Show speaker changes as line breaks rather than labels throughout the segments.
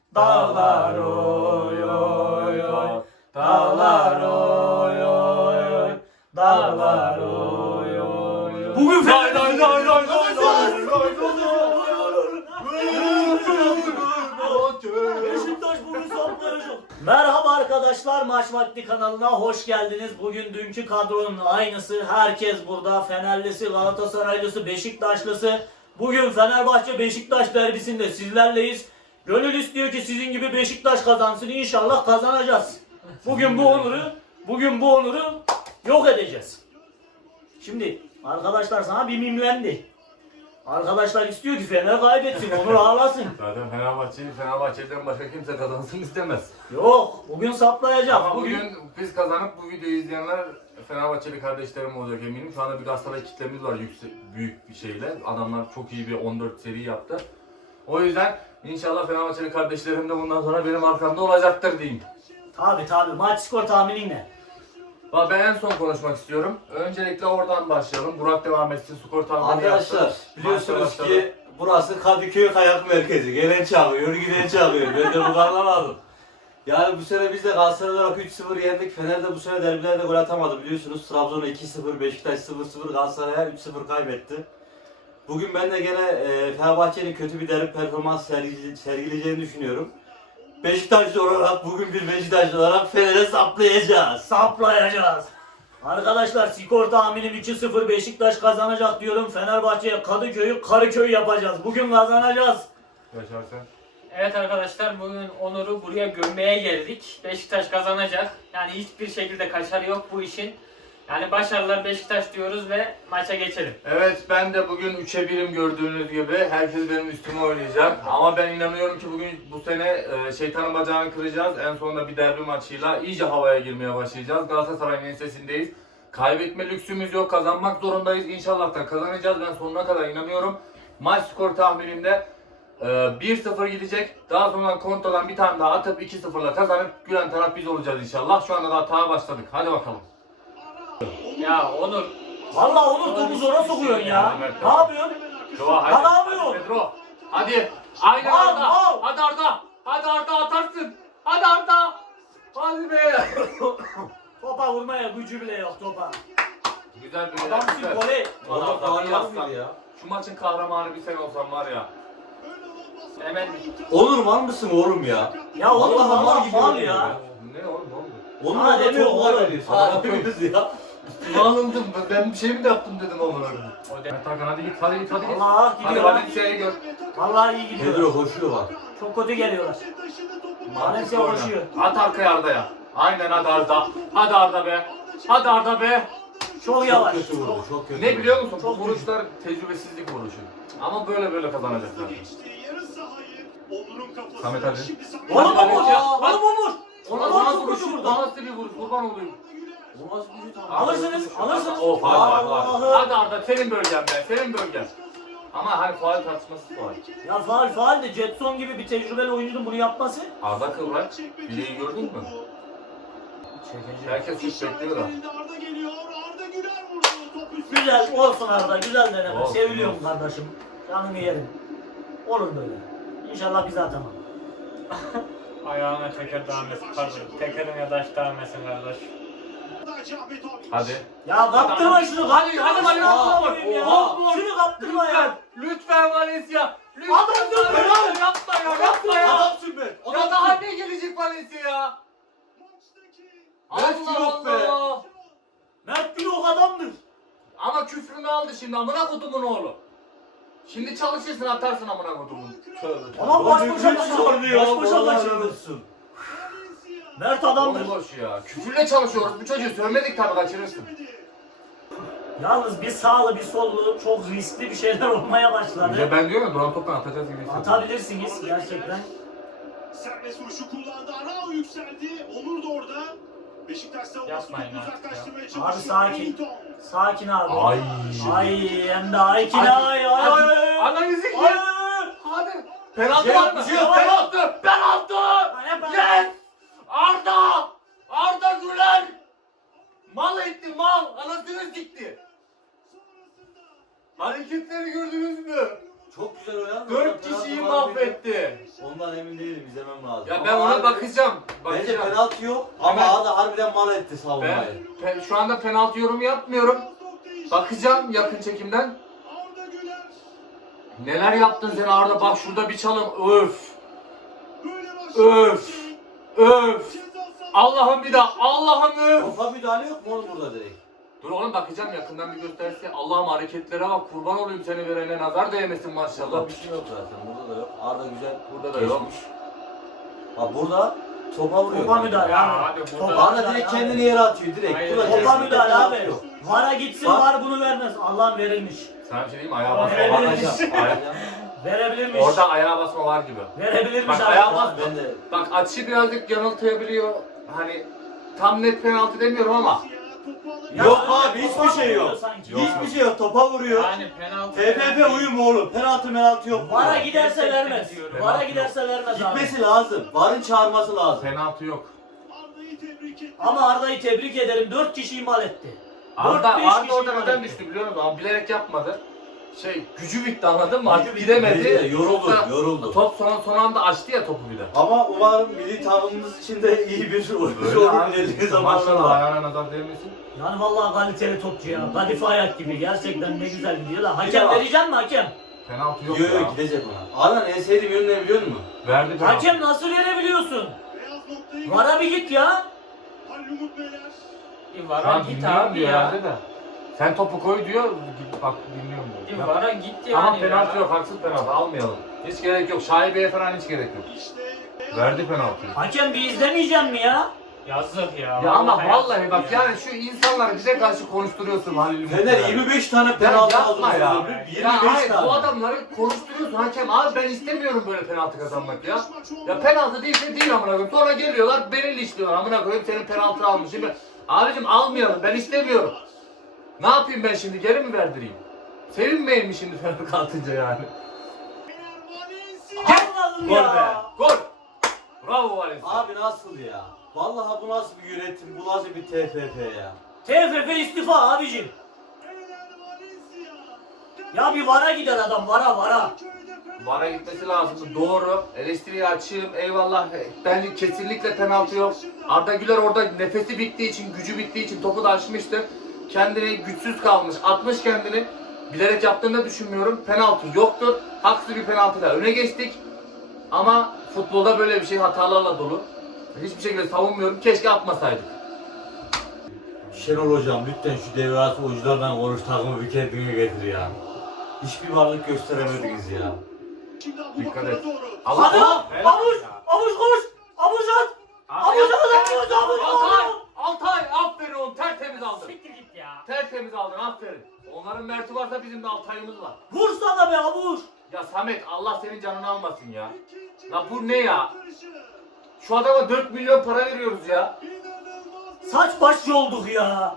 Dağlar oy oy oy. Dağlar oy oy oy. Dağlar oy oy. Bugün
Lay lay lay lay lay lay lay.
Beşiktaş bugün saplayacak. Merhaba arkadaşlar, Maç Vakti kanalına hoş geldiniz. Bugün dünkü kadronun aynısı. Herkes burada. Fenerlisi, Galatasaraylısı, Beşiktaşlısı. Bugün Fenerbahçe Beşiktaş derbisinde sizlerleyiz. Gönül istiyor ki sizin gibi Beşiktaş kazansın. İnşallah kazanacağız. Bugün bu onuru yok edeceğiz. Şimdi arkadaşlar sana bir mimlendi. Arkadaşlar istiyor ki Fener kaybetsin, Onur ağlasın.
Zaten Fenerbahçe'den başka kimse kazansın istemez.
Yok, bugün saplayacak.
Ama bugün biz kazanıp bu videoyu izleyenler Fenerbahçeli kardeşlerim olacak eminim. Şu anda bir Galatasaray kitlemiz var büyük bir şeyle. Adamlar çok iyi bir 14 seri yaptı. O yüzden inşallah Fenerbahçeli kardeşlerim de bundan sonra benim arkamda olacaktır diyeyim.
Tabi. Maç skor tahminin ne?
Ben en son konuşmak istiyorum. Öncelikle oradan başlayalım. Burak devam etsin. Skor tahmini yapsın.
Arkadaşlar biliyorsunuz
Maçla
ki burası Kadıköy Kayak Merkezi. Gelen çağırıyor, giden çağırıyor. Ben de bu anlamadım. Yani bu sene biz de Galatasaray olarak 3-0 yendik. Fener de bu sene derbilerde gol atamadı biliyorsunuz. Trabzon'a 2-0, Beşiktaş 0-0, Galatasaray'a 3-0 kaybetti. Bugün ben de gene Fenerbahçe'nin kötü bir derbi performans sergileyeceğini düşünüyorum. Beşiktaşlı olarak bugün bir Beşiktaşlı olarak Fener'e saplayacağız.
Saplayacağız. Arkadaşlar skor tahminim 2-0 Beşiktaş kazanacak diyorum. Fenerbahçe'ye Kadıköy'ü Karıköy yapacağız. Bugün kazanacağız.
Yaşar sen.
Evet arkadaşlar, bugün Onur'u buraya gömmeye geldik. Beşiktaş kazanacak. Yani hiçbir şekilde kaçarı yok bu işin. Yani başarılar Beşiktaş diyoruz ve maça geçelim.
Evet, ben de bugün 3'e 1'im gördüğünüz gibi. Herkes benim üstüme oynayacak. Ama ben inanıyorum ki bugün bu sene şeytanın bacağını kıracağız. En sonunda bir derbi maçıyla iyice havaya girmeye başlayacağız. Galatasaray'ın ensesindeyiz. Kaybetme lüksümüz yok. Kazanmak zorundayız. İnşallah da kazanacağız. Ben sonuna kadar inanıyorum. Maç skor tahminimde 1-0 gidecek. Daha sonra kontradan bir tane daha atıp 2-0'la kazanıp gülen taraf biz olacağız inşallah. Şu anda da hata başladık. Hadi bakalım.
Ya Onur,
Vallahi Onur topu zora sokuyorsun ya. Ne yapıyorsun?
Doğa,
hadi. Ne yapıyorsun?
Pedro. Hadi. Aynen
Al,
Arda.
al.
Hadi Arda. Hadi Arda atarsın. Hadi Arda. Hadi be.
Topa vurmaya gücü bile yok topa.
Güzel bir
Adamsın golü.
Valla faul var mıydı ya?
Şu maçın kahramanı bir sen olsan var ya.
hemen
Olur mal mısın oğlum ya?
Ya oğlum
Vallahi
vallahi
gibi
faul
oluyor
ya.
Ne oğlum ne oldu?
Onun
Ha,
da
demiyorum
çok var
oğlum.
veriyor.
Ha,
Hepimiz ya.
Alındım. Ben bir şey mi de yaptım dedim amına. Evet Hakan hadi git hadi git.
Allah
Hadi
gidiyor.
Valencia'yı gör.
Vallahi iyi
Pedro
gidiyor.
koşuyorlar.
Çok kötü geliyorlar. Valencia koşuyor.
At arkaya Arda'ya. Aynen hadi Arda. Hadi Arda be. Hadi Arda be.
Çok yavaş.
Çok kötü vurdu, çok kötü.
Ne biliyor musun?
Çok
Bu vuruşlar tecrübesizlik vuruşu. Ama böyle kazanacaklar. Samet hadi.
Oğlum
Hadi
Umur.
Valencia.
Oğlum Umur.
Ona
Ulan
nasıl
çok
vuruş?
kötü vurdu.
Nasıl bir vuruş? Kurban olayım.
O nasıl bir şut?
Alırsınız.
Oh, hadi,
Allah'ım.
Hadi Arda senin bölgen be. Senin bölgen. Ama hani faul tartışması faul.
Ya faul de Jetson gibi bir tecrübeli oyuncunun bunu yapması.
Arda kıvrak. Bileği gördün mü? Herkes hiç bekliyor da.
Güzel olsun Arda, güzel deneme.
Olsun,
Seviliyorum
olsun.
kardeşim. Canını yerim. Olur böyle. İnşallah bize atamam.
ayağına teker dağılmasın. Pardon, tekerine taş dağılmasın kardeş.
Hadi.
Ya kaptırma şunu.
Hadi, hadi Valencia.
Oha. Şunu kaptırma ya.
Lütfen Valencia. Lütfen
Adamsın be
Valencia. Yapma ya. Yapma ya.
Adamsın be.
Ya daha ne gelecek Valencia ya?
Mert
Allah
yok be.
Allah.
Mert Günok adamdır.
Ama küfrünü aldı şimdi amına kodumun oğlu. Şimdi çalışırsın atarsın amına kodumun.
Ama baş başa
ya.
baş başa
Allah
kaçırdı.
olsun.
Mert adamdır.
Bomboş ya. Küfürle çalışıyoruz. Bu çocuğu sövmedik tabii kaçırırsın.
Yalnız bir sağlı bir sollu çok riskli bir şeyler olmaya başladı.
Ya ben diyorum ya duran toptan atacağız gibi hissediyorum.
Atabilirsiniz gerçekten.
Serbest vuruşu kullandı. Arao yükseldi. Onur da orada. Beşiktaş savunmasını
Yapmayın artık
uzaklaştırmaya
Abi
çalışıyor.
sakin.
Wellington.
Sakin abi.
Ay.
Ay hem de Aykin ay ay.
Analizi
Ay.
gir. Hadi. Penaltı
Cihat,
var mı?
Cihat,
Penaltı. Penaltı. Yes. Arda. Arda Güler. Mal etti mal. Anasını sikti. Hareketleri gördünüz mü?
Çok güzel oynadı.
4 kişiyi mahvetti.
Ondan ondan emin değilim, izlemem lazım.
Ya
Ama
ben ona
abi,
bakacağım.
Bence
Bakacağım.
penaltı yok ama
Hemen-
Ağda harbiden mal etti savunmayı.
Şu anda penaltı yorumu yapmıyorum. Bakacağım yakın çekimden.
Arda Güler
Neler yaptın sen Arda? Bak şurada bir çalım. Öf.
böyle başlıyor.
Öf. Öf.
Ceza sahası.
Allah'ım bir daha. Allah'ım öf.
Topa müdahale yok mu oğlum burada direkt?
Dur oğlum bakacağım yakından bir gösterse. Allah'ım hareketlere bak. Kurban olayım seni verene, nazar değmesin maşallah.
Burada bir şey yok zaten, burada da yok. Arda güzel
Burada da yok.
geçmiş. Bak burada topa vuruyor.
Topa müdahale
Ya
abi.
abi
Topa
burada-
Arda
müdahale
direkt
abi.
kendini yere atıyor direkt.
Hayır,
Burada
topa
Topa
kesinlikle
müdahale
penaltı
abi.
yok.
Vara gitsin,
Bak.
var bunu vermez. Allah verilmiş.
Sana bir şey diyeyim mi? Ayağa basma
Evet.
var.
Bakacağım.
Verebilirmiş.
Orada ayağa basma var gibi.
Verebilirmiş
Bak,
abi.
ayağa bas.
Ben de
Bak açı birazcık yanıltabiliyor. Hani tam net penaltı demiyorum ama.
Topu alır.
Ya,
Yok
topa
abi, hiçbir şey yok.
vuruyor sanki.
Yok.
hiçbir şey yok, topa vuruyor.
Yani penaltı.
TFF uyum oğlum. Penaltı yok.
Vara giderse vermez.
Diyorum.
Vara giderse vermez abi.
Gitmesi lazım. Varın çağırması lazım.
Penaltı yok.
Arda'yı tebrik etti.
Ama Arda'yı tebrik ederim. 4 kişiyi mal etti.
Arda,
4-5
Arda
kişi
orada
mal
neden
etti.
düştü biliyor musun? Ama bilerek yapmadı. Gücü bitti anladın mı? Artık
Belli
gidemedi.
de, yoruldu,
Yoksa
yoruldu.
Top son anda açtı ya topu bir de.
Ama umarım milli takımımız için de iyi bir oyuncu olur ileriki zamanlarda.
Maşallah ayağına nazar değmesin.
Yani vallahi kaliteli topçu ya. Kadife ayak gibi. Gerçekten ne güzel gidiyor lan.
Bir
Hakem
de bak.
verecek mi hakem?
Penaltı yok
Yok
ya.
yok, gidecek ona. Arda en sevdiğim yönü ne biliyor musun?
Verdi penaltı.
Hakem nasıl verebiliyorsun?
Beyaz noktayı
Vara bir git ya.
Halil Umut Beyler.
Bir
Şu
vara
an
git
dinliyorum
abi
diyor
ya.
herhalde de. Sen topu koy diyor. Git bak dinliyorum
Bir
diyor.
vara git yani.
Ama penaltı
ya.
yok. Haksız penaltı. Almayalım. Hiç gerek yok. Şaibeye falan hiç gerek yok.
İşte beyaz
Verdi
noktayı-
penaltıyı.
Hakem bir izlemeyeceğim mi ya?
Yazık ya.
Ya ama vallahi
yazık
bak
ya.
yani şu insanları bize karşı konuşturuyorsun Halil Umut.
Fener 25 tane penaltı aldı.
yapma ya.
25
Ya hayır
tane.
bu adamları konuşturuyorsun hakem. Abi ben istemiyorum böyle penaltı kazanmak ya. Ya penaltı değilse değil amına koyayım. Sonra geliyorlar belirli işliyorlar amına koyayım senin penaltı almış. Şimdi abicim almayalım ben istemiyorum. Ne yapayım ben şimdi geri mi verdireyim? Sevinmeyin mi şimdi penaltı atınca yani?
Fener Valencia.
Anladım
Gol be.
ya.
Gol. Bravo Valencia.
Abi nasıl ya? Vallahi bu nasıl bir yönetim, bu nasıl bir TFF ya?
TFF istifa abicim.
Fener Valencia.
Ya bir vara gider adam, vara.
VAR'a gitmesi lazım. Doğru. Eleştiriye açığım. Eyvallah. Bence kesinlikle penaltı yok. Arda Güler orada nefesi bittiği için, gücü bittiği için topu da açmıştı. Kendini güçsüz kalmış. Atmış kendini. Bilerek yaptığını da düşünmüyorum. Penaltı yoktur. Haksız bir penaltıyla öne geçtik. Ama futbolda böyle bir şey hatalarla dolu. Hiçbir şekilde savunmuyorum. Keşke atmasaydık.
Şenol hocam lütfen şu devre arası oyunculardan konuş, takımı bir kendine getir ya. Hiçbir varlık gösteremediniz ya.
Şimdi
Dikkat
Abubakar'a
et.
doğru.
Hadi lan,
helal
avuç,
ya.
avuç koş, avuç at. Avuç at, avuç
Altay!
at.
Altay! Aferin oğlum. Tertemiz aldın.
Siktir git ya.
Tertemiz aldın. Aferin. Onların Mert'i varsa bizim de Altay'ımız var.
Vur sana be avuç.
Ya Samet Allah senin canını almasın ya.
İkinci
La bu ne ya?
kurtarışı.
Şu adama 4 milyon para veriyoruz ya.
İnanılmaz bir
Saç baş yolduk ya.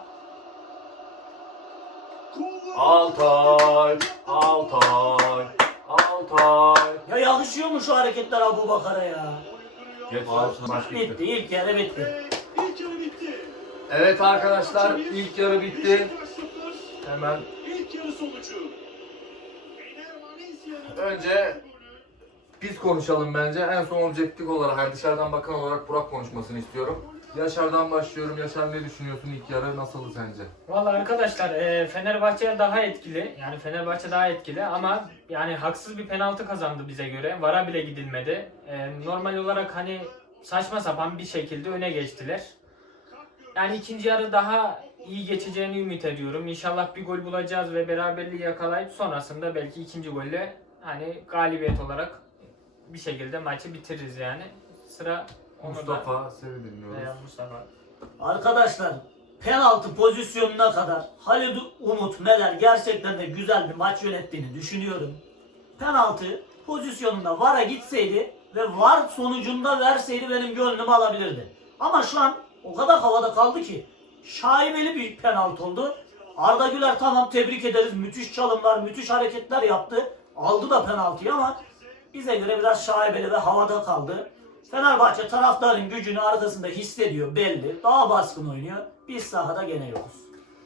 kolu.
Altay! Altay! Altay!
Ya yakışıyor mu şu hareketler Abubakar'a ya?
Geç maç
Bitti,
bitti.
ilk yarı bitti.
Ve ilk yarı bitti.
Evet arkadaşlar ilk yarı bitti.
Beşiktaş 0.
Hemen
İlk yarı sonucu. Fener Valencia'nın
önce biz konuşalım bence. En son objektif olarak yani dışarıdan bakan olarak Burak konuşmasını istiyorum. Yaşar'dan başlıyorum. Yaşar ne düşünüyorsun? İlk yarı nasıldı sence?
Vallahi arkadaşlar Fenerbahçe daha etkili. Yani Fenerbahçe daha etkili ama yani haksız bir penaltı kazandı bize göre. VAR'a bile gidilmedi. Normal olarak hani saçma sapan bir şekilde öne geçtiler. Yani ikinci yarı daha iyi geçeceğini ümit ediyorum. İnşallah bir gol bulacağız ve beraberliği yakalayıp sonrasında belki ikinci golle hani galibiyet olarak bir şekilde maçı bitiririz yani. Sıra onu
Mustafa seni dinliyoruz.
Veya Mustafa.
Arkadaşlar penaltı pozisyonuna kadar Halil Umut Meler gerçekten de güzel bir maç yönettiğini düşünüyorum. Penaltı pozisyonunda VAR'a gitseydi ve VAR sonucunda verseydi benim gönlümü alabilirdi. Ama şu an o kadar havada kaldı ki şaibeli bir penaltı oldu. Arda Güler tamam tebrik ederiz. Müthiş çalımlar, müthiş hareketler yaptı. Aldı da penaltıyı ama bize göre biraz şaibeli ve havada kaldı. Fenerbahçe taraftarın gücünü arkasında hissediyor belli. Daha baskın oynuyor. Biz sahada gene yokuz.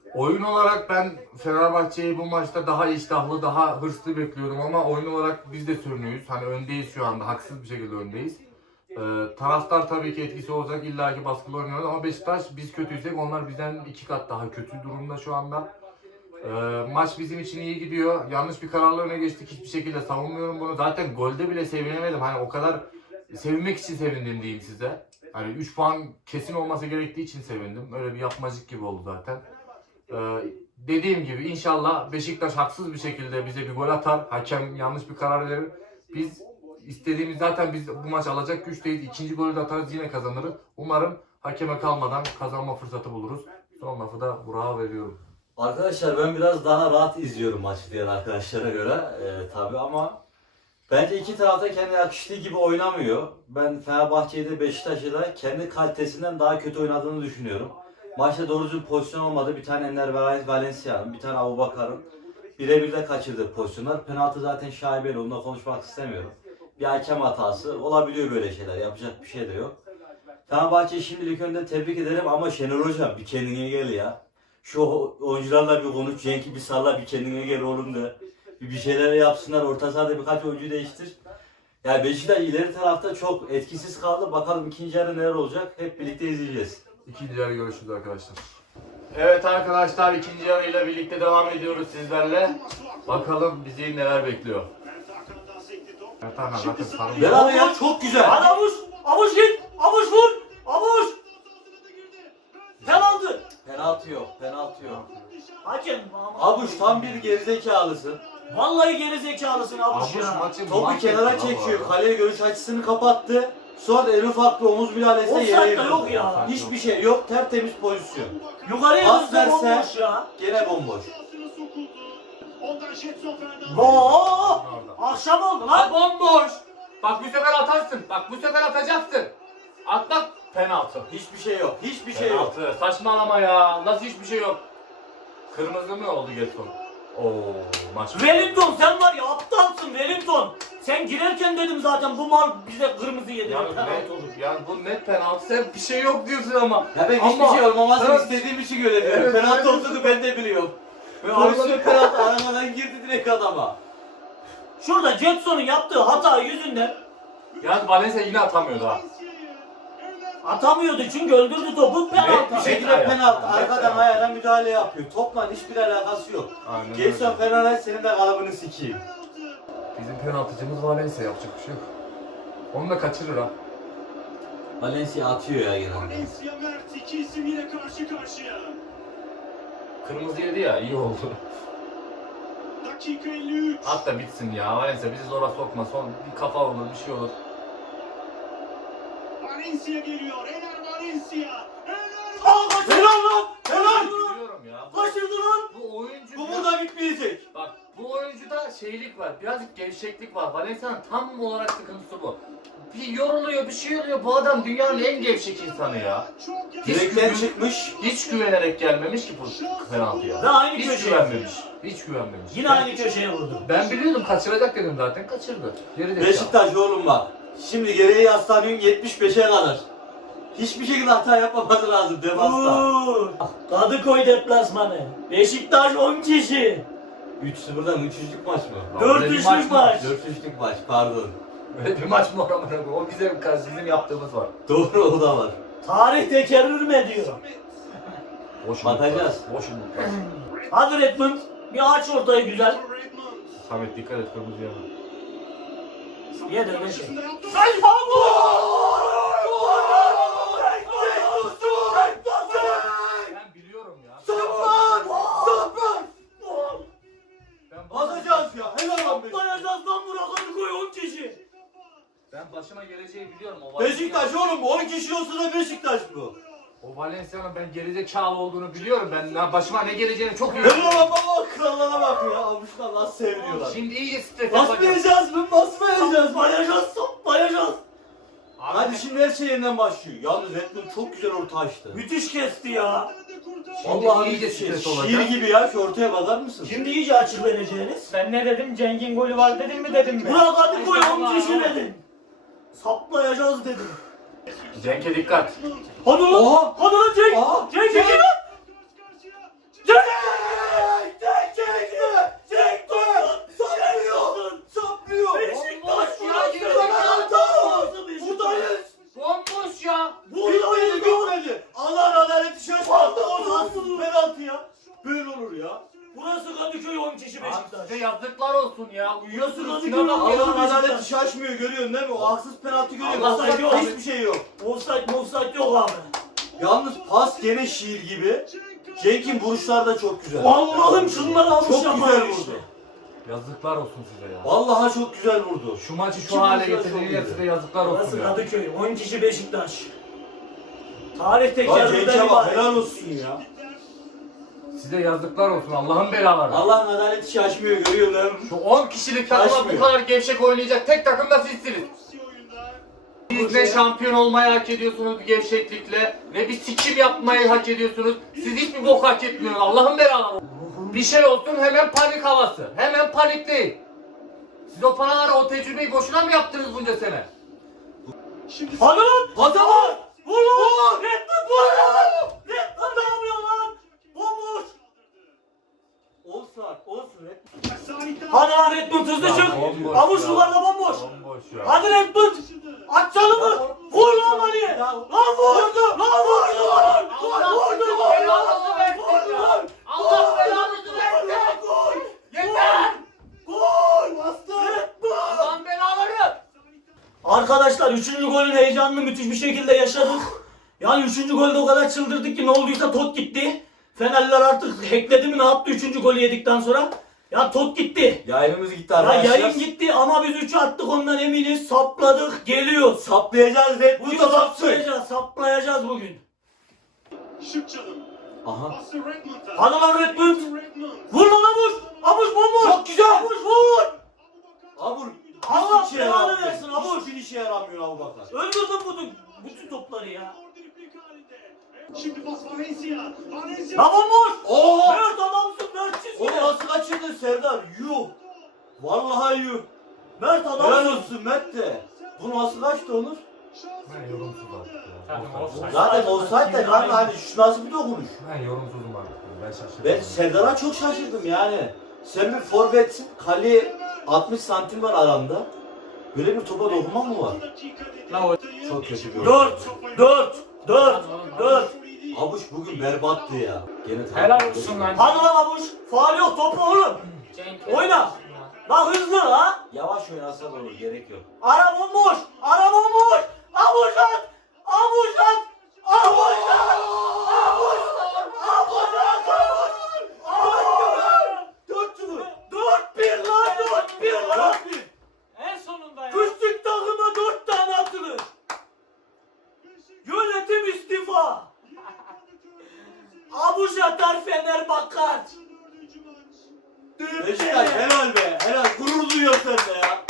Oyun olarak ben Fenerbahçe'yi bu maçta daha iştahlı, daha hırslı bekliyorum ama oyun olarak biz de sürünüyoruz. Hani öndeyiz şu anda, haksız bir şekilde öndeyiz. Taraftar tabii ki etkisi olacak, illaki baskılı oynuyoruz ama Beşiktaş biz kötüysek onlar bizden 2 kat daha kötü durumda şu anda. Maç bizim için iyi gidiyor. Yanlış bir kararla öne geçtik. Hiçbir şekilde savunmuyorum bunu. Zaten golde bile sevinemedim. Hani o kadar sevinmek için sevindim diyeyim size. Hani 3 puan kesin olması gerektiği için sevindim. Öyle bir yapmacık gibi oldu zaten. Dediğim gibi inşallah Beşiktaş haksız bir şekilde bize bir gol atar. Hakem yanlış bir karar verir. Biz istediğimiz zaten biz bu maç alacak güçteyiz. İkinci golü de atarız yine kazanırız. Umarım hakeme kalmadan kazanma fırsatı buluruz. Son lafı da Burak'a veriyorum.
Arkadaşlar ben biraz daha rahat izliyorum maçı diğer arkadaşlara göre tabii ama bence iki tarafta kendi yakıştığı gibi oynamıyor. Ben Fenerbahçe'yi de Beşiktaş'ı da kendi kalitesinden daha kötü oynadığını düşünüyorum. Maçta doğru düzgün pozisyon olmadı. Bir tane Enner Valencia'nın, bir tane Abubakar'ın birebir de kaçırdığı pozisyonlar. Penaltı zaten şaibeli, onunla konuşmak istemiyorum. Bir hakem hatası olabiliyor, böyle şeyler, yapacak bir şey de yok. Fenerbahçe'yi şimdilik önde tebrik ederim ama Şenol Hocam bir kendine gel ya. Şu oyuncularla bir konuş, Cenk'i bir salla, bir kendine gel oğlum da. Bir şeyler yapsınlar, orta sahada birkaç oyuncu değiştir. Yani Beşiktaş ileri tarafta çok etkisiz kaldı. Bakalım ikinci yarı neler olacak, hep birlikte izleyeceğiz.
İkinci yarı görüşürüz arkadaşlar. Evet arkadaşlar, ikinci yarıyla birlikte devam ediyoruz sizlerle. Bakalım bizi neler bekliyor. Evet Hakan zaten sarı.
Ver abi ya, çok güzel.
Hadi Abuş! Abuş git! Abuş vur! Abuş! Penaltı!
Penaltı yok, penaltı yok.
Hakem.
Abuş tam bir gerizekalısın.
Vallahi geri zekalısın Abuş
Abuş
ya.
maçı
Topu
mahvetti
kenara
lan bu
çekiyor,
arada.
kaleye görüş açısını kapattı. Sonra en ufak bir omuz müdahalesi
Offside
yere
de
yıkıldı.
yok ya.
Hiçbir şey yok, tertemiz pozisyon.
Yukarıya
Pas
hızlı
verse-
bomboş ya.
Gene bomboş.
Ondan Jetson Fernandes.
Oo! Akşam oldu
Lan
lan.
bomboş! Bak bu sefer atarsın. Bak bu sefer atacaksın. Atmak penaltı.
Hiçbir şey yok, hiçbir şey yok.
Penaltı. Saçmalama ya. Nasıl hiçbir şey yok? Kırmızı mı oldu Getson? Oo maç.
Wellington sen var ya aptalsın Wellington. Sen girerken dedim zaten bu mal bize kırmızı yedi.
Ya
Penaltı olur.
bu net penaltı. Sen bir şey yok diyorsun ama.
Ya ben hiçbir
Ama-
şey olmamasını
Evet.
istediğim için öyle diyorum.
Evet,
Penaltı
evet.
olduğunu ben de biliyorum. Ve
Forma-
Arsenal penaltı aramadan girdi direkt adama.
Şurada Jetson'un yaptığı hata yüzünden
Yani Valencia yine atamıyordu ha.
atamıyordu çünkü öldürdü topu
Net bir
penaltı.
şekilde
ayak.
penaltı.
Net
Arkadan
ayak.
ayağına müdahale yapıyor. Topla hiçbir alakası yok.
Aynen
Gelson
öyle.
Fernandes senin de kalıbını sikeyim.
Bizim penaltıcımız Valencia, yapacak bir şey yok. Onu da kaçırır ha.
Valencia atıyor ya genelde.
Valencia Mert, iki isim yine karşı karşıya.
Kırmızı yedi ya, iyi oldu.
Dakika 53.
At da bitsin ya, Valencia bizi zora sokma. Son bir kafa olur, bir şey olur.
Valencia geliyor. Ener Valencia.
Aa kaçırdı.
Helal lan! Helal!
Biliyorum ya.
Kaçırdı lan.
Bu oyuncu...
Bu burada bitmeyecek.
Bak bu oyuncuda şeylik var, birazcık gevşeklik var. Valencia'nın tam olarak sıkıntısı bu. Bir yoruluyor, bir şey oluyor. Bu adam dünyanın en gevşek insanı ya.
Çok yakın.
Direkten çıkmış.
Hiç güvenerek gelmemiş ki bu penaltıya.
Ve aynı
Hiç
köşeye.
güvenmemiş. Hiç güvenmemiş.
Yine aynı köşeye vurdu.
Ben biliyordum, kaçıracak dedim zaten, kaçırdı. Geri de
Beşiktaş oğlum bak. Şimdi geriye yaslanıyorum 75'e kadar. Hiçbir şekilde hata yapmaması lazım defansta.
Uuu. Kadıköy deplasmanı. Beşiktaş 10 kişi.
3-0'dan 3-3'lük maç mı?
4-3'lük maç.
4-3'lük maç pardon.
Böyle bir maç mı var amına koyayım? O bizim yaptığımız var.
Doğru, o da var.
Tarih tekerrür mü ediyor?
Boş
Bakacağız.
Boş umutlar.
Hadi Redmond. Bir aç ortayı güzel.
Redmond.
Samet dikkat et, kırmızı yana.
Ye de ne şey.
Ben biliyorum ya.
Sıfır! Sıfır!
Ben
Basacağız ya. Helal lan Beşiktaş.
Atlayacağız lan Burak Kadıköy 10 kişi.
Ben başıma geleceği biliyorum. O
Beşiktaş oğlum, 10 kişi olsa da Beşiktaş bu.
O Valencia'nın ben gerizekalı olduğunu biliyorum. Ben başıma ne geleceğini çok iyi
Helal
biliyorum.
lan baba, krallara bak ya. Avuşlar nasıl seviniyorlar.
Şimdi iyice stres yapacağız.
Basmayacağız mı? Basmayacağız mı?
Atlayacağız, atlayacağız.
Hadi şimdi her şey yeniden başlıyor. Yalnız Redmond çok güzel orta açtı.
Müthiş kesti ya.
Şimdi
Vallahi
iyice
bir şey.
stres olacak.
Şiir gibi ya, şu ortaya bakar mısın?
Şimdi iyice açık vereceğiniz.
Ben ne dedim? Cenk'in golü var dedim mi dedim mi?
Burak Kadıköy
Ay,
10 kişi
Allah.
dedim. Saplayacağız dedim.
Cenk'e dikkat.
Hadi lan.
Oha!
Hadi lan Cenk.
Aa!
Cenk
Cenk!
Cenk. Cenk.
Size yazıklar olsun ya. Uyuyorsunuz.
Nasıl
Şuna bak ya.
görüyorsun?
Allah'ın adaleti şaşmıyor, görüyorsun değil mi? O haksız penaltı görüyor.
Allah
Offside
yok.
hiçbir şey yok.
Offside yok abi.
Yalnız pas gene şiir gibi. Cenk'in vuruşları da çok güzel.
Allah'ım şunları almış
Çok
yapar
güzel
işte.
vurdu.
Yazıklar olsun size ya.
Vallahi çok güzel vurdu.
Şu maçı
Kim
şu hale
vursa çok
getirdiğiniz
iyiydi.
size yazıklar olsun
Burası
ya.
Kadıköy. 10 kişi Beşiktaş. Tarih
Lan
tekerrürden
Cenk'e bak,
ibaret.
helal olsun ya.
Size yazıklar olsun Allah'ın belaları.
Allah'ın adaleti şaşmıyor, görüyorsun değil mi?
Şu 10 kişilik takıma bu
Şaşmıyor.
kadar gevşek oynayacak tek takım da sizsiniz. Siz ne şampiyon olmayı hak ediyorsunuz gevşeklikle, ne bir sikim yapmayı hak ediyorsunuz. Siz hiçbir bok hak etmiyorsunuz Allah'ın belaları. Bir şey olsun hemen panik havası. Hemen panikleyin. Siz o paraları, o tecrübeyi boşuna mı yaptınız bunca sene?
Hadi lan!
Hadi lan!
Vur lan! Redmond vur lan! Redmond ne yapıyor lan? Bomboş!
Olsun.
Hadi lan Redmond hızlı çık!
Bomboş
Avuç
ya.
duvarla bomboş!
Bomboş ya.
Hadi Redmond! Açsana mı? Vur lan Ali'ye! Lan vurdu! Lan vurdu! Lan vurdu! Vur lan! Vur lan!
Allah belanızı versin!
Gol!
Yeter!
Gol! Bastı! Redmond!
Allah'ın belaları!
Arkadaşlar 3. golün heyecanını müthiş bir şekilde yaşadık. Yani 3. golde o kadar çıldırdık ki ne olduysa tot gitti. Fenerliler artık hackledi mi ne yaptı 3. golü yedikten sonra? Ya tot gitti.
Yayınımız gitti
Ya
arkadaşlar.
yayın gitti ama biz 3'ü attık ondan eminiz. Sapladık geliyor.
Saplayacağız Red
Bugün
Bull'u sapsın.
saplayacağız bugün.
Şık çalım.
Aha.
Pası Redmond'a.
Hadi lan Redmond.
Redmond.
Vur lan Amuş. Amuş bomboş.
Çok güzel.
Amuş vur.
Abur.
Allah
hiçbir
belanı
yaramıyor.
versin Abur.
Hiçbir işe yaramıyor Abubakar.
Öldürdün bütün topları ya.
Şimdi pas Valencia. Valencia.
La bomboş.
Oo!
Mert adamsın Mert
Onu
çizgide.
nasıl kaçırdın Serdar? Yuh. Vallahi yuh.
Mert
Helal
adamsın.
olsun Mert de. Bu nasıl kaçtı Onur?
Ben yorumsuz artık ya.
Zaten offside.
Zaten offside de kanka hani şu nasıl bir dokunuş?
Ben yorumsuzum artık. Ben şaşırdım.
Ben Serdar'a çok şaşırdım yani. Sen bir forvetsin, kale 60 santim var aranda. Böyle bir topa dokunmak mı var? Çok kötü bir oyun.
4.
Abuş bugün berbattı ya. Gene
Helal olsun lan.
Hadi lan Abuş. Faal yok topu oğlum.
Cenk
Oyna. Lan hızlı la.
Yavaş oynasa da olur, gerek yok.
Ara bomboş. Ara bomboş. Abuş at. Abuş at. Abuş at. Abuş at. Abuş at. Abuş at.
4-0.
4-1 lan 4-1 lan.
En sonunda ya.
Küçük takıma 4 tane atılır. Yönetim istifa. Abuş atar Fener bakar.
Beşiktaş helal be. Helal. Gurur duyuyor sende ya.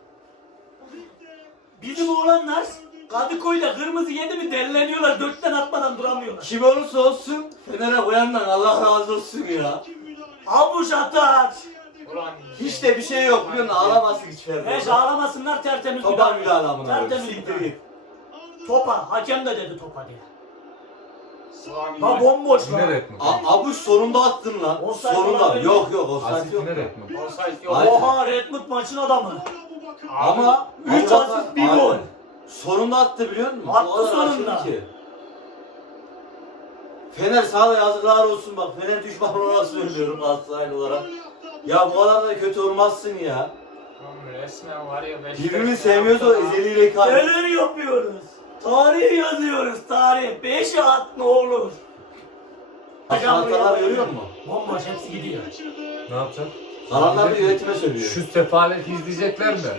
Bizim oğlanlar Kadıköy'de kırmızı yedi mi derleniyorlar. 4'ten atmadan duramıyorlar.
Kim olursa olsun Fener'e koyandan Allah razı olsun ya.
Abuş atar.
Ulan.
Hiç de bir şey yok biliyor musun? Ağlamasın hiç Fener.
Hiç ağlamasınlar tertemiz
Topa müdahale amına.
Tertemiz
Siktir
müdahale.
git.
Topa. Hakem de dedi topa diye.
Ulan.
Ha bomboş
Dinler
lan.
etme.
Abuş sonunda attın lan.
Offside
Sonunda.
olabilir.
Yok offside
Asist
yok.
dinler etme.
Offside yok.
Hayır.
Oha Redmond maçın adamı.
Ama
3 asist 1 gol.
Sonunda attı biliyor musun?
Attı
O kadar
sonunda.
açıldı ki. Fener sana da yazıklar olsun bak. Fener düşmanı olarak söylüyorum Galatasaraylı olarak. Ya bu kadar da kötü olmazsın ya.
Oğlum resmen var ya Beşiktaş.
Birbirini sevmiyoruz o ezeli rekabet.
Neler yapıyoruz? Tarih yazıyoruz tarih. 5'e at ne olur.
Aşağıdalar görüyor musun?
Bomboş hepsi gidiyor.
Ne yapacak?
Kalanlar da yönetime söylüyor.
Şu sefaleti izleyecekler mi?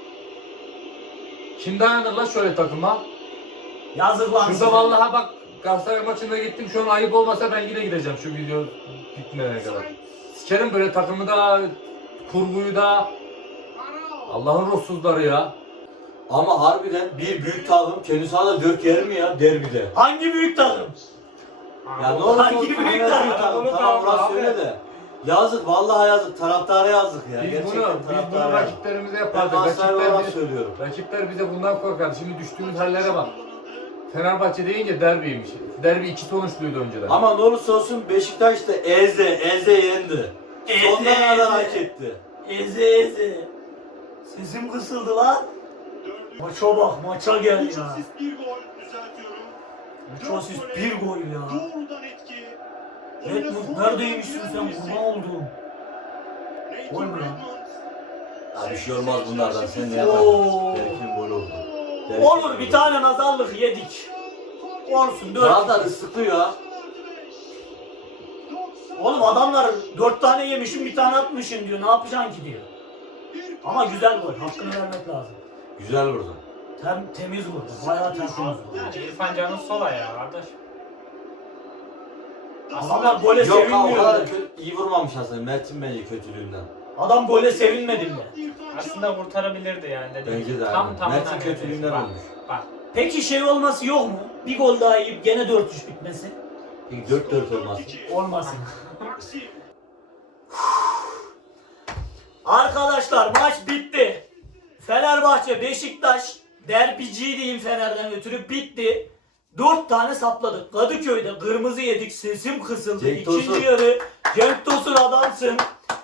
Kim dayanır la şöyle takıma?
Yazık lan size.
Şurada vallahi bak Galatasaray maçında gittim şu an ayıp olmasa ben yine gideceğim şu video bitmeyene kadar. Sikerim böyle takımı da kurguyu da Allah'ın ruhsuzları ya.
Ama harbiden bir büyük takım kendi sahada 4 yer mi ya derbide?
Hangi büyük takım?
Ya ne olursa
Hangi
olsun
büyük
Fener
takım?
büyük takım.
Onu
Tamam
tamam
burası
abi.
öyle de. Yazık vallahi yazık. Taraftara yazık ya.
Biz
Gerçekten
bunu
taraftara yazık.
rakiplerimize
Ben
yapardık.
Galatasaray olarak
Rakipler,
söylüyorum.
rakipler bize bundan korkar. Şimdi düştüğümüz hallere bak. Fenerbahçe deyince derbiymiş. Derbi 2 sonuçluydu önceden.
Ama ne olursa olsun Beşiktaş da eze yendi. Sonuna kadar hak etti.
Eze. Sesim kısıldı lan. Maça bak maça gel ya.
3 asist 1 gol düzeltiyorum.
3 asist 1 gol ya.
Doğrudan etki.
Redmond neredeymişsin sen kurban olduğum. Gol mü lan?
Ya bir şey olmaz bunlardan. Sen ne
Oo.
yaparsın? Berk'in golü oldu. Berk'in
Olur
golü
bir
oldu.
tane nazarlık yedik. Olsun 4.
Zaten ıslıklıyor ya.
Oğlum adamlar 4 tane yemişim bir tane atmışım diyor. Ne yapacaksın ki diyor. Ama güzel gol. Hakkını vermek lazım.
Güzel vurdu.
Temiz vurdu. Bayağı temiz vurdu.
Yani İrfan Can'ın sola ya kardeş.
Adamlar gole
Yok ha o
sevinmiyor.
kadar iyi vurmamış aslında. Mert'in bence kötülüğünden.
Adam gole sevinmedi mi?
Aslında kurtarabilirdi yani. Dediğim
Bence
gibi.
de
Tam
aynen.
tamına
Mert'in
neredeyse.
kötülüğünden
Bak,
olmuş.
Bak.
Peki şey olması yok mu? Bir gol daha yiyip gene 4-3 bitmesi.
Peki 4-4 olmasın.
Olmasın. Arkadaşlar maç bitti. Fenerbahçe Beşiktaş derbici diyeyim Fener'den ötürü bitti. 4 tane sapladık. Kadıköy'de kırmızı yedik. Sesim kısıldı.
Cenk Tosun.
İkinci yarı Cenk Tosun adamsın.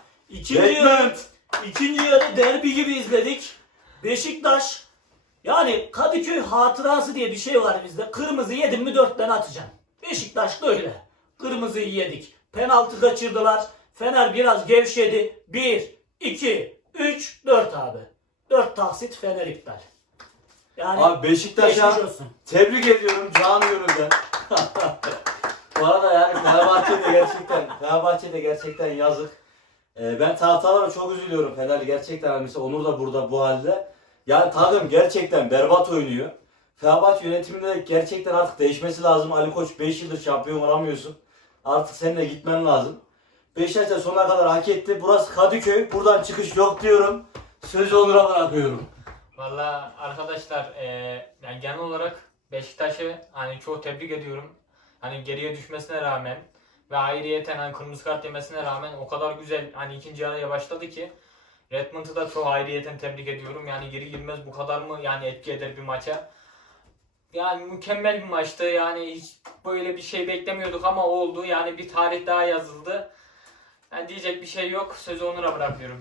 İkinci yarı derbi gibi izledik. Beşiktaş yani Kadıköy hatırası diye bir şey var bizde. Kırmızı yedin mi 4 tane atacaksın. Beşiktaş da öyle. Kırmızıyı yedik. Penaltı kaçırdılar. Fener biraz gevşedi. 1, 2, 3, 4 abi. 4 taksit Fener iptal. Yani
Abi Beşiktaş'a
geçmiş olsun.
tebrik ediyorum canı gönülden. Bu arada yani Fenerbahçe'de gerçekten yazık. Ben taraftarlara çok üzülüyorum Fenerli gerçekten hani mesela Onur da burada bu halde. Yani takım gerçekten berbat oynuyor. Fenerbahçe yönetiminde de gerçekten artık değişmesi lazım. Ali Koç 5 yıldır şampiyon olamıyorsun. Artık senin de gitmen lazım. Beşiktaş da sonuna kadar hak etti. Burası Kadıköy. Buradan çıkış yok diyorum. Sözü Onur'a bırakıyorum.
Valla arkadaşlar yani genel olarak Beşiktaş'ı hani çok tebrik ediyorum. Hani geriye düşmesine rağmen ve ayrıyeten hani kırmızı kart yemesine rağmen o kadar güzel hani ikinci yarıya başladı ki Redmond'u da çok ayrıyeten tebrik ediyorum. Yani geri girmez bu kadar mı yani etki eder bir maça. Yani mükemmel bir maçtı. Yani hiç böyle bir şey beklemiyorduk ama oldu. Yani bir tarih daha yazıldı. Yani diyecek bir şey yok. Sözü Onur'a bırakıyorum.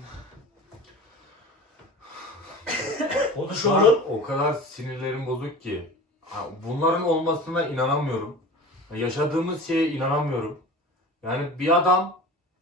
Konuş
Şu an
oğlum.
o kadar sinirlerim bozuk ki. Bunların olmasına inanamıyorum. Yaşadığımız şeye inanamıyorum. Yani bir adam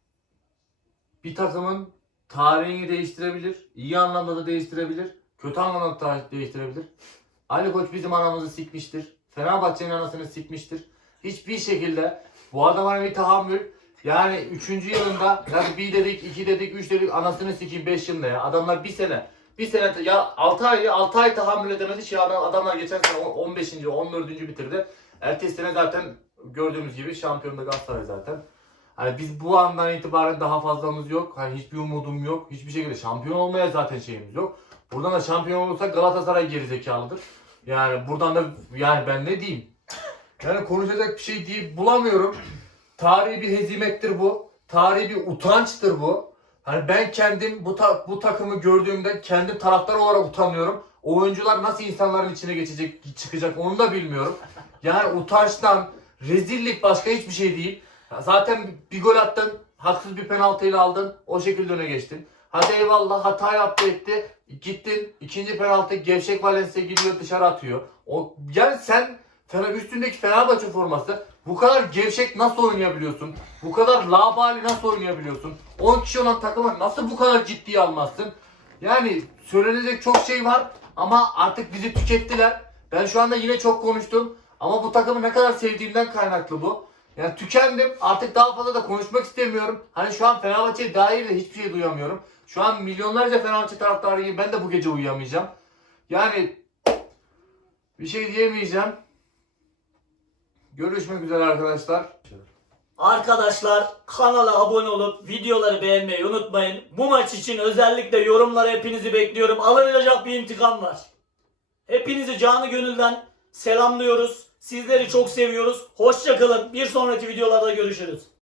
bir takımın tarihini değiştirebilir. İyi anlamda da değiştirebilir. Kötü anlamda da değiştirebilir. Ali Koç bizim anamızı sikmiştir. Fenerbahçe'nin anasını sikmiştir. Hiçbir şekilde bu adama bir tahammül. Yani 3. yılında yani 1 dedik, 2 dedik, 3 dedik anasını sikeyim 5 yılında ya. Adamlar bir sene ya 6 ay tahammül edemedi. Şey adamlar geçen sene 15. 14. bitirdi. Ertesi sene zaten gördüğümüz gibi şampiyonda Galatasaray zaten. Hani biz bu andan itibaren daha fazlamız yok. Hani hiçbir umudum yok. Hiçbir şekilde şampiyon olmaya zaten şeyimiz yok. Buradan da şampiyon olursak Galatasaray gerizekalıdır. Yani buradan da yani ben ne diyeyim? Yani konuşacak bir şey değil bulamıyorum. Tarihi bir hezimettir bu. Tarihi bir utançtır bu. Hani ben kendim bu takımı gördüğümde kendi taraftar olarak utanıyorum. O oyuncular nasıl insanların içine çıkacak onu da bilmiyorum. Yani utançtan, rezillik başka hiçbir şey değil. Zaten bir gol attın, haksız bir penaltıyla aldın, o şekilde öne geçtin. Hadi eyvallah hata yaptı etti, gittin ikinci penaltı gevşek Valencia gidiyor dışarı atıyor. Yani sen üstündeki Fenerbahçe forması bu kadar gevşek nasıl oynayabiliyorsun? Bu kadar labali nasıl oynayabiliyorsun? 10 kişi olan takımı nasıl bu kadar ciddiye almazsın? Yani söylenecek çok şey var ama artık bizi tükettiler. Ben şu anda yine çok konuştum ama bu takımı ne kadar sevdiğimden kaynaklı bu. Yani tükendim. Artık daha fazla da konuşmak istemiyorum. Hani şu an Fenerbahçe'ye dair de hiçbir şey duyamıyorum. Şu an milyonlarca Fenerbahçe taraftarıyım. Ben de bu gece uyuyamayacağım. Yani bir şey diyemeyeceğim. Görüşmek üzere arkadaşlar.
Arkadaşlar kanala abone olup videoları beğenmeyi unutmayın. Bu maç için özellikle yorumlara hepinizi bekliyorum. Alınacak bir intikam var. Hepinizi canı gönülden selamlıyoruz. Sizleri çok seviyoruz. Hoşça kalın. Bir sonraki videolarda görüşürüz.